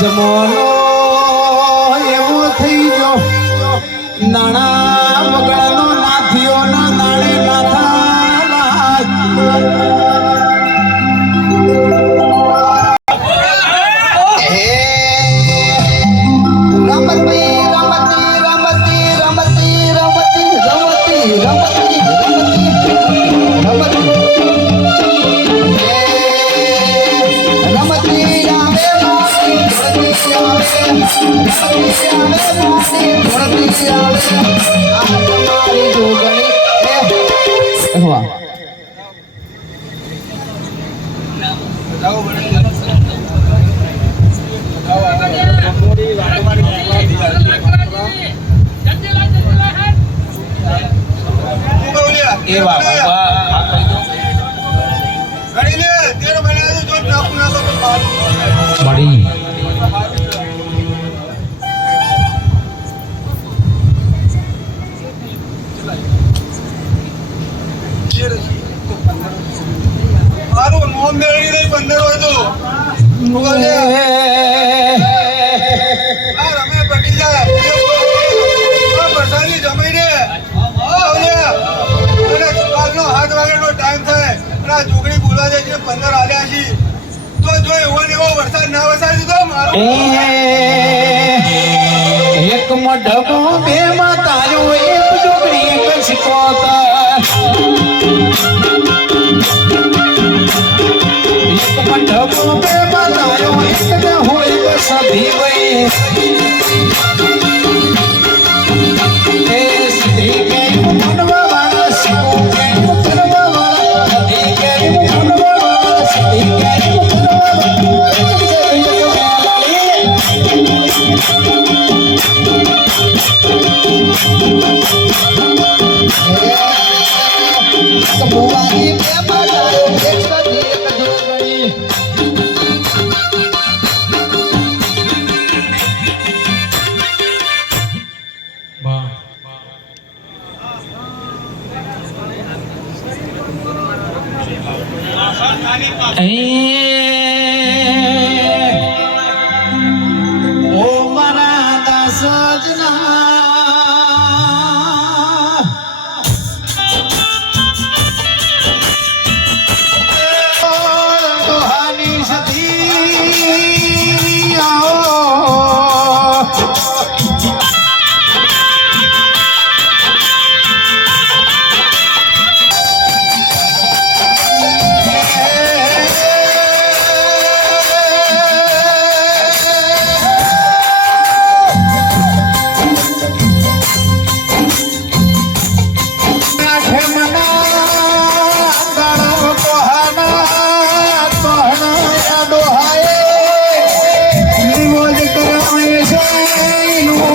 જમોનો એવો થઈ ગયો નાણા બગડાનો નાથીઓ ના નાણે એક મઢકો બે માતાઓ એક જોગણી એક શીખોતા એક મઢકો બે માતાઓ એક ને હોય તો સભી વઈ એ સ્ત્રી કે મનવા વાળા શીખો કે કરવા વાળા સ્ત્રી કે મનવા વાળા સ્ત્રી કે ઓ મારા દાસ દોહાની સતી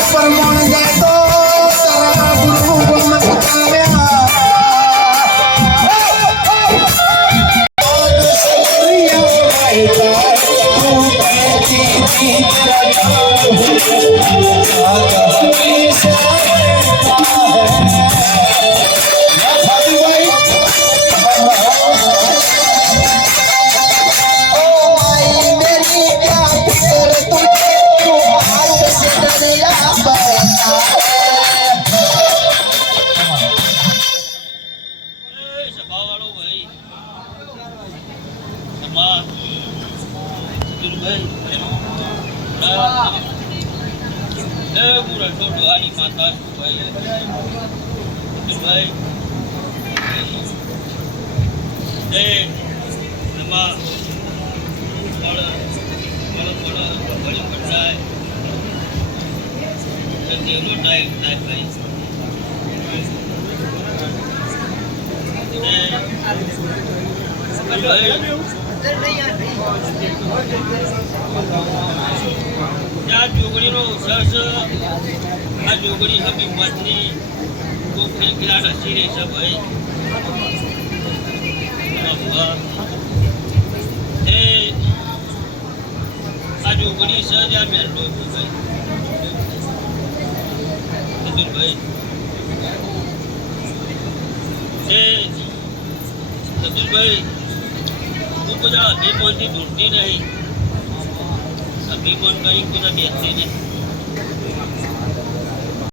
પરમણ જાય તો તારા ગુરુ ગમત જોગડીનો સરસ આ જોગડી હમી મતની કોઈ કિરાટ હસી રહી છે ભાઈ એ આ જોગડી સજ આ મેં ડોકું ભાઈ એ સતુલભાઈ હું બધા અભિમાનથી ભૂલતી નહીં અભિમાન કરી બધા બેસતી નહીં